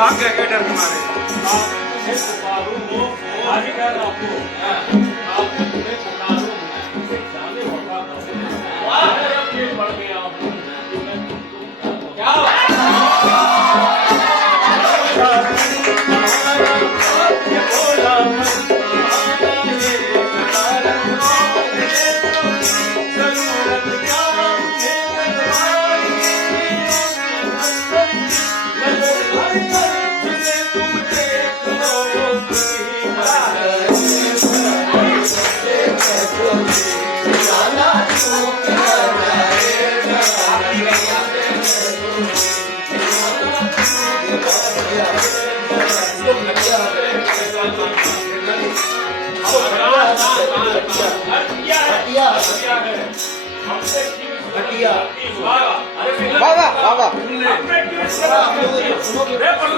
भाग गया क्या डर के मारे? मैं पुकारूं वो आज कह रहा हूँ आपने तुम्हें पुकारूं मैं जाने होगा वाह ये पड़ गया हूँ क्या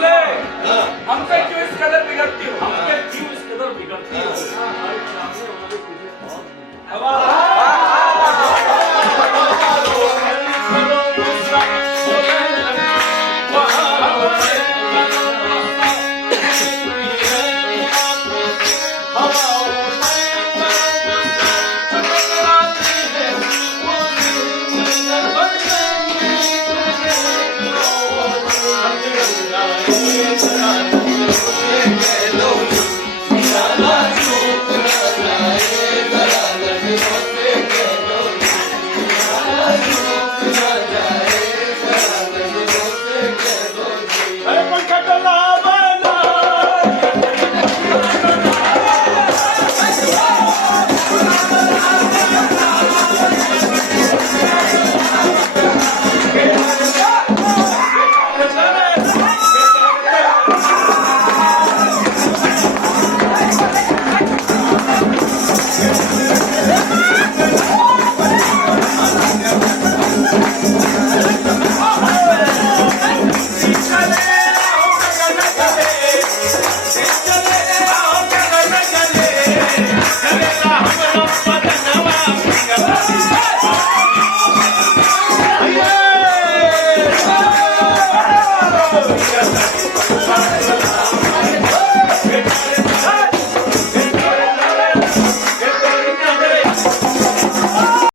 हमसे क्यों इस कदर बिगड़ती हो?